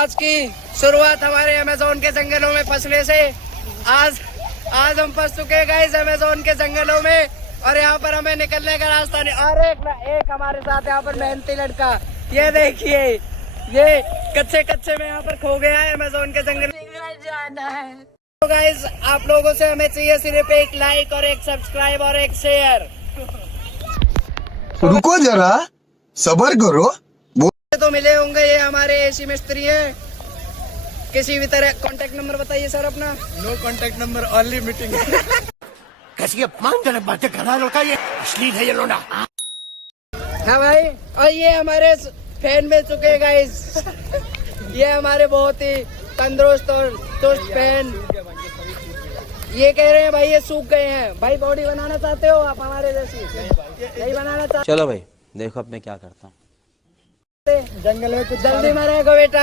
आज की शुरुआत हमारे अमेज़न के जंगलों में फंसने से। आज हम फंस चुके हैं गाइस अमेज़न के जंगलों में, और यहाँ पर हमें निकलने का रास्ता नहीं। और एक हमारे साथ यहाँ पर मेहनती लड़का, ये देखिए, ये कच्चे में यहाँ पर खो गया है अमेज़न के जंगल जाना है। तो गाइस आप लोगों से हमें चाहिए सिर्फ एक लाइक और एक सब्सक्राइब और एक शेयर। रुको जरा, सब्र करो। तो मिले होंगे, ये हमारे एसी मिस्त्री हैं। किसी भी तरह कांटेक्ट नंबर बताइए सर अपना। No contact number, only meeting. कैसी अपमानजनक बातें कर रहा है लड़का, ये अश्लील है ये लोना। हाँ भाई, और ये हमारे फैन मिल चुके हैं गाइस। ये हमारे बहुत ही तंदुरुस्त और चुस्त फैन। ये कह रहे हैं भाई ये सूख गए हैं। भाई बॉडी बनाना चाहते हो आप हमारे जैसी? नहीं बनाना चाहते? चलो भाई देखो अब मैं क्या करता हूँ। जंगल में कुछ जल्दी मरेगा बेटा।